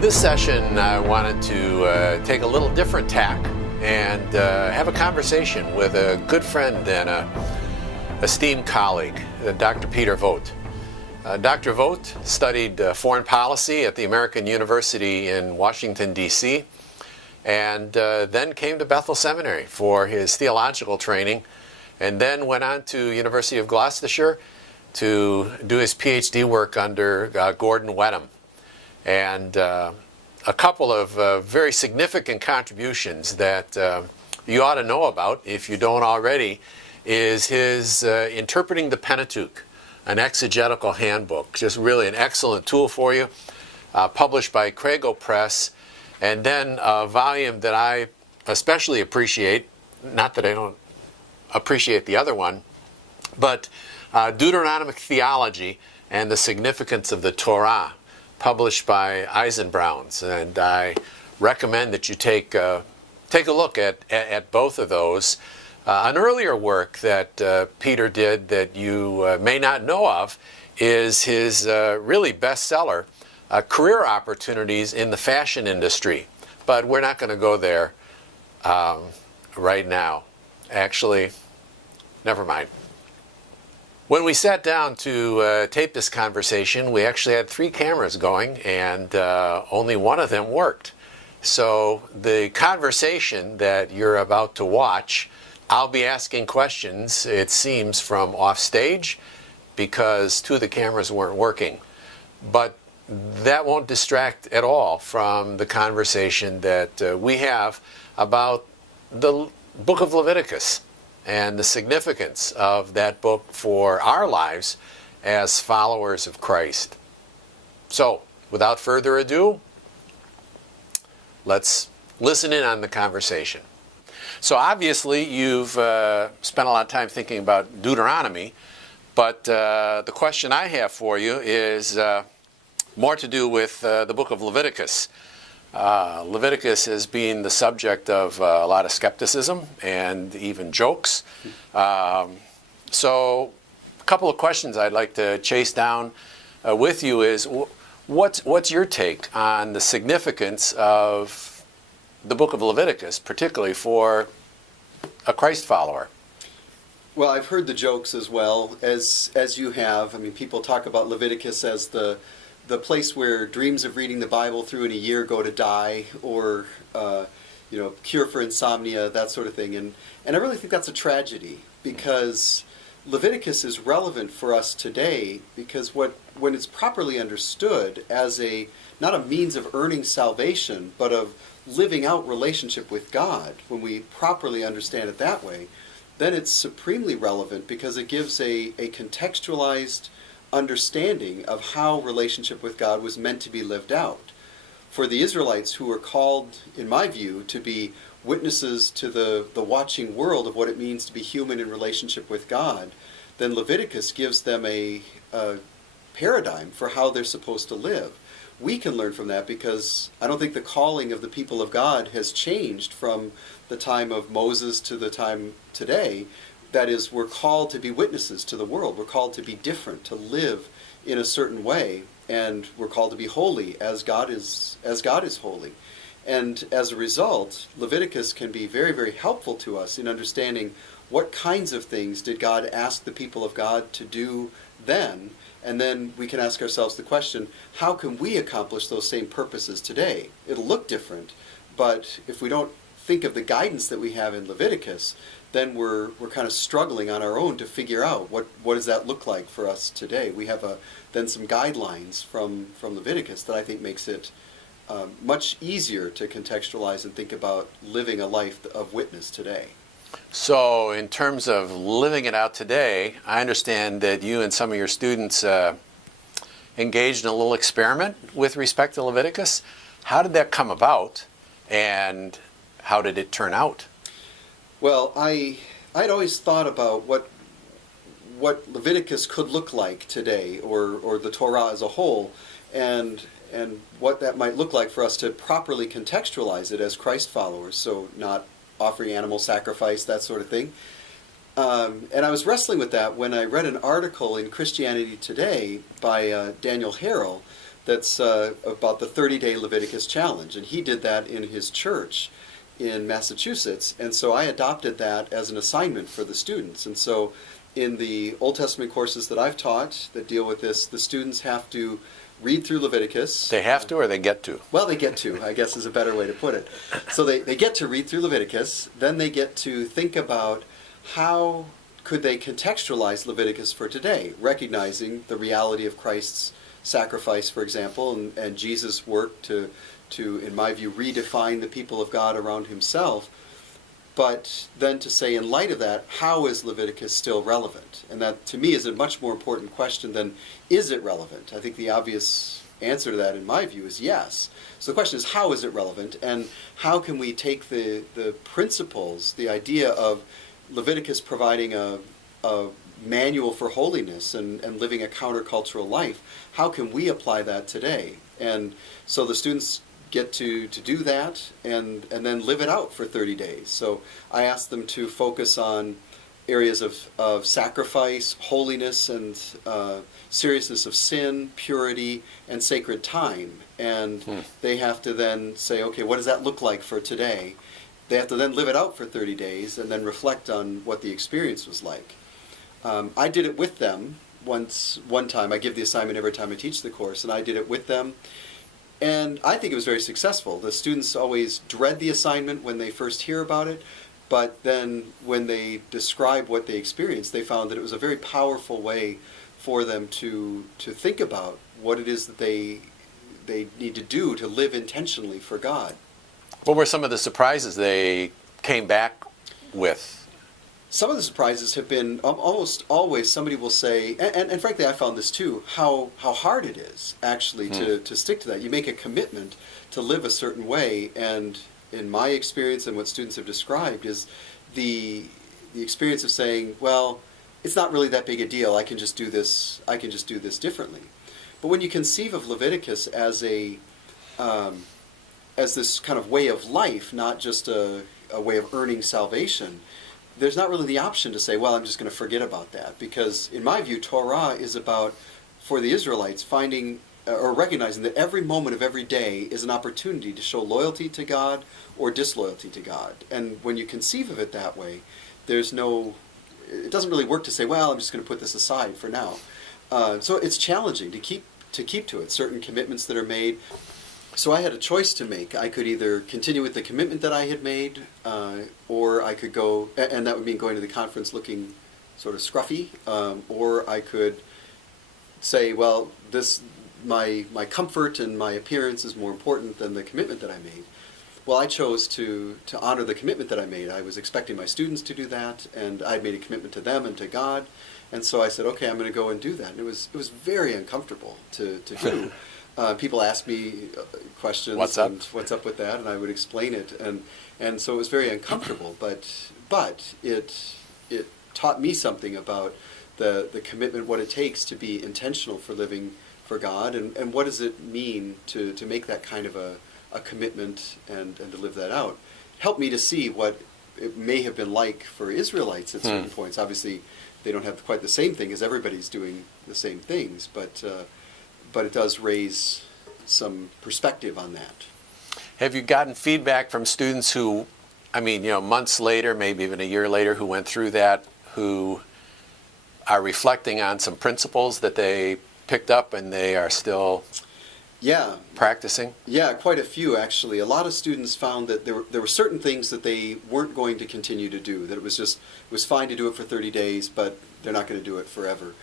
This session I wanted to take a little different tack and have a conversation with a good friend and an esteemed colleague, Dr. Peter Vogt. Dr. Vogt studied foreign policy at the American University in Washington, D.C., and then came to Bethel Seminary for his theological training, and then went on to University of Gloucestershire to do his PhD work under Gordon Wenham. And a couple of very significant contributions that you ought to know about, if you don't already, is his Interpreting the Pentateuch, an exegetical handbook. Just really an excellent tool for you, published by Crago Press. And then a volume that I especially appreciate, not that I don't appreciate the other one, but Deuteronomic Theology and the Significance of the Torah, published by Eisenbrauns. And I recommend that you take a look at both of those. An earlier work that Peter did that you may not know of is his really bestseller, Career Opportunities in the Fashion Industry. But we're not going to go there right now. Actually, never mind. When we sat down to tape this conversation, we actually had 3 cameras going, and only one of them worked. So the conversation that you're about to watch, I'll be asking questions, it seems, from off stage, because 2 of the cameras weren't working. But that won't distract at all from the conversation that we have about the book of Leviticus and the significance of that book for our lives as followers of Christ. So, without further ado, let's listen in on the conversation. So obviously you've spent a lot of time thinking about Deuteronomy, but the question I have for you is more to do with the book of Leviticus. Leviticus has been the subject of a lot of skepticism and even jokes. So a couple of questions I'd like to chase down with you is, what's your take on the significance of the book of Leviticus, particularly for a Christ follower? Well, I've heard the jokes as well as you have. I mean, people talk about Leviticus as the place where dreams of reading the Bible through in a year go to die, or cure for insomnia, that sort of thing. And I really think that's a tragedy, because Leviticus is relevant for us today, because when it's properly understood as not a means of earning salvation, but of living out relationship with God, when we properly understand it that way, then it's supremely relevant, because it gives a contextualized understanding of how relationship with God was meant to be lived out. For the Israelites, who were called, in my view, to be witnesses to the watching world of what it means to be human in relationship with God, then Leviticus gives them a paradigm for how they're supposed to live. We can learn from that, because I don't think the calling of the people of God has changed from the time of Moses to the time today. That is, we're called to be witnesses to the world. We're called to be different, to live in a certain way, and we're called to be holy as God is holy. And as a result, Leviticus can be very, very helpful to us in understanding what kinds of things did God ask the people of God to do then, and then we can ask ourselves the question, how can we accomplish those same purposes today? It'll look different, but if we don't think of the guidance that we have in Leviticus, then we're kind of struggling on our own to figure out what does that look like for us today. We have then some guidelines from Leviticus that I think makes it much easier to contextualize and think about living a life of witness today. So in terms of living it out today, I understand that you and some of your students engaged in a little experiment with respect to Leviticus. How did that come about, and how did it turn out? Well, I'd always thought about what Leviticus could look like today, or the Torah as a whole, and what that might look like for us to properly contextualize it as Christ followers, so not offering animal sacrifice, that sort of thing. And I was wrestling with that when I read an article in Christianity Today by Daniel Harrell that's about the 30-day Leviticus challenge, and he did that in his church in Massachusetts, and so I adopted that as an assignment for the students. And so in the Old Testament courses that I've taught that deal with this, the students have to read through Leviticus. They have to, or they get to? Well, they get to, I guess is a better way to put it. So they get to read through Leviticus, then they get to think about how could they contextualize Leviticus for today, recognizing the reality of Christ's sacrifice, for example, and Jesus' work to, in my view, redefine the people of God around himself. But then to say, in light of that, how is Leviticus still relevant? And that, to me, is a much more important question than, is it relevant? I think the obvious answer to that, in my view, is yes. So the question is, how is it relevant? And how can we take the principles, the idea of Leviticus providing a manual for holiness and living a countercultural life, how can we apply that today? And so the students get to do that and then live it out for 30 days. So I asked them to focus on areas of sacrifice, holiness, and seriousness of sin, purity, and sacred time. And they have to then say, okay, what does that look like for today? They have to then live it out for 30 days and then reflect on what the experience was like. I did it with them one time. I give the assignment every time I teach the course, and I did it with them. And I think it was very successful. The students always dread the assignment when they first hear about it, but then when they describe what they experienced, they found that it was a very powerful way for them to think about what it is that they need to do to live intentionally for God. What were some of the surprises they came back with? Some of the surprises have been almost always somebody will say, and frankly I found this too, how hard it is actually to stick to that. You make a commitment to live a certain way, and in my experience and what students have described is the experience of saying, well, it's not really that big a deal, I can just do this differently. But when you conceive of Leviticus as this kind of way of life, not just a way of earning salvation, there's not really the option to say, well, I'm just going to forget about that. Because in my view, Torah is about, for the Israelites, finding or recognizing that every moment of every day is an opportunity to show loyalty to God or disloyalty to God. And when you conceive of it that way, it doesn't really work to say, well, I'm just going to put this aside for now. So it's challenging to keep to it, certain commitments that are made. So I had a choice to make. I could either continue with the commitment that I had made, or I could go, and that would mean going to the conference looking sort of scruffy, or I could say, well, my comfort and my appearance is more important than the commitment that I made. Well, I chose to honor the commitment that I made. I was expecting my students to do that, and I had made a commitment to them and to God, and so I said, okay, I'm going to go and do that. And it was very uncomfortable to do. People ask me questions. What's up? And what's up with that? And I would explain it, and so it was very uncomfortable. But it taught me something about the commitment, what it takes to be intentional for living for God, and what does it mean to make that kind of a commitment and to live that out. It helped me to see what it may have been like for Israelites at certain points. Obviously, they don't have quite the same thing as everybody's doing the same things, but it does raise some perspective on that. Have you gotten feedback from students who, months later, maybe even a year later, who went through that, who are reflecting on some principles that they picked up and they are still practicing? Yeah, quite a few actually. A lot of students found that there were certain things that they weren't going to continue to do, that it was fine to do it for 30 days, but they're not going to do it forever.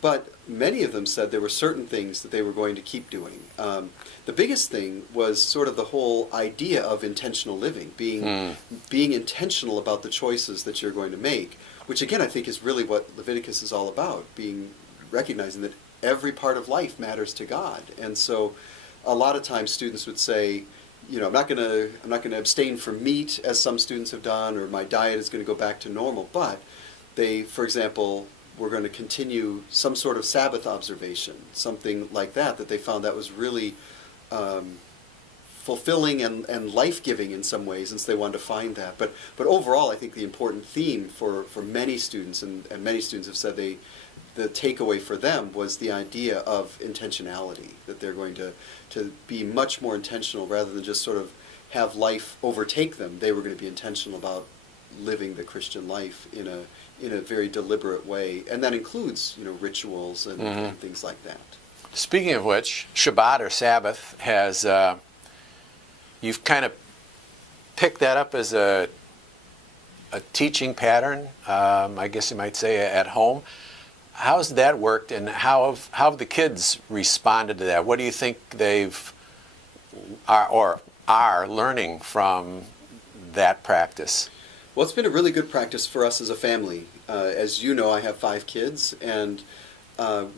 But many of them said there were certain things that they were going to keep doing. The biggest thing was sort of the whole idea of intentional living, being intentional about the choices that you're going to make, which again I think is really what Leviticus is all about, recognizing that every part of life matters to God. And so a lot of times students would say, I'm not going to abstain from meat as some students have done, or my diet is going to go back to normal, but they, for example, we're going to continue some sort of Sabbath observation, something like that they found that was really fulfilling and life-giving in some ways, and so they wanted to find that. But overall, I think the important theme for many students, and many students have said the takeaway for them was the idea of intentionality, that they're going to be much more intentional rather than just sort of have life overtake them. They were going to be intentional about living the Christian life in a very deliberate way, and that includes rituals and things like that. Speaking of which, Shabbat or Sabbath has you've kind of picked that up as a teaching pattern, I guess you might say, at home. How's that worked, and how have the kids responded to that? What do you think are learning from that practice? Well, it's been a really good practice for us as a family. As you know, I have 5 kids, and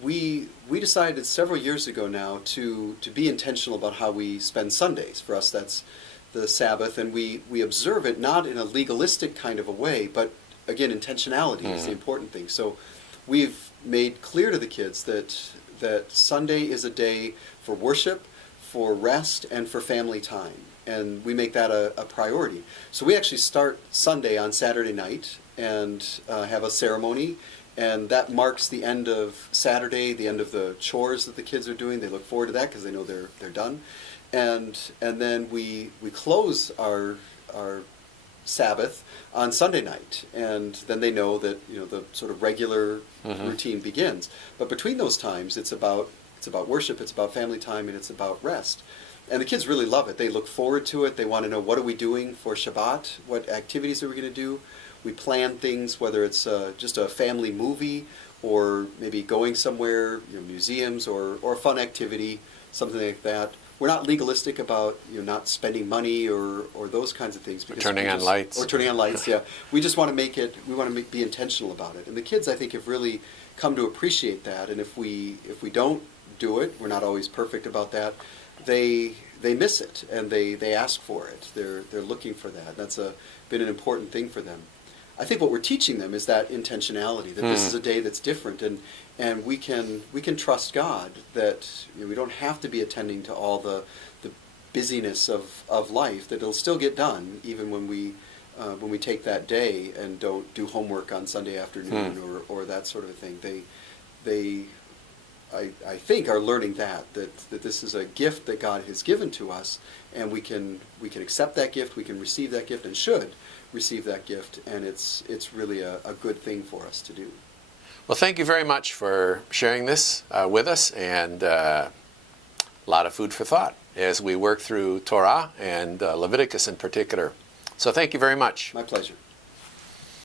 we decided several years ago now to be intentional about how we spend Sundays. For us, that's the Sabbath, and we observe it not in a legalistic kind of a way, but again, intentionality is the important thing. So we've made clear to the kids that Sunday is a day for worship, for rest, and for family time. And we make that a priority. So we actually start Sunday on Saturday night and have a ceremony, and that marks the end of Saturday, the end of the chores that the kids are doing. They look forward to that because they know they're done. And then we close our Sabbath on Sunday night, and then they know that the sort of regular routine begins. But between those times, it's about worship, it's about family time, and it's about rest. And the kids really love it. They look forward to it. They want to know, what are we doing for Shabbat? What activities are we going to do? We plan things, whether it's just a family movie or maybe going somewhere, museums or a fun activity, something like that. We're not legalistic about not spending money or those kinds of things. Or turning on lights. Or turning on lights, yeah. We just want to make it. We want to be intentional about it. And the kids, I think, have really come to appreciate that. And if we don't do it, we're not always perfect about that. They miss it, and they ask for it. They're looking for that. That's been an important thing for them. I think what we're teaching them is that intentionality, that this is a day that's different, and we can trust God that we don't have to be attending to all the busyness of life, that it'll still get done even when we take that day and don't do homework on Sunday afternoon or that sort of a thing. I think are learning that this is a gift that God has given to us, and we can accept that gift, we can receive that gift, and should receive that gift, and it's really a good thing for us to do. Well, thank you very much for sharing this with us, and a lot of food for thought as we work through Torah and Leviticus in particular. So thank you very much. My pleasure.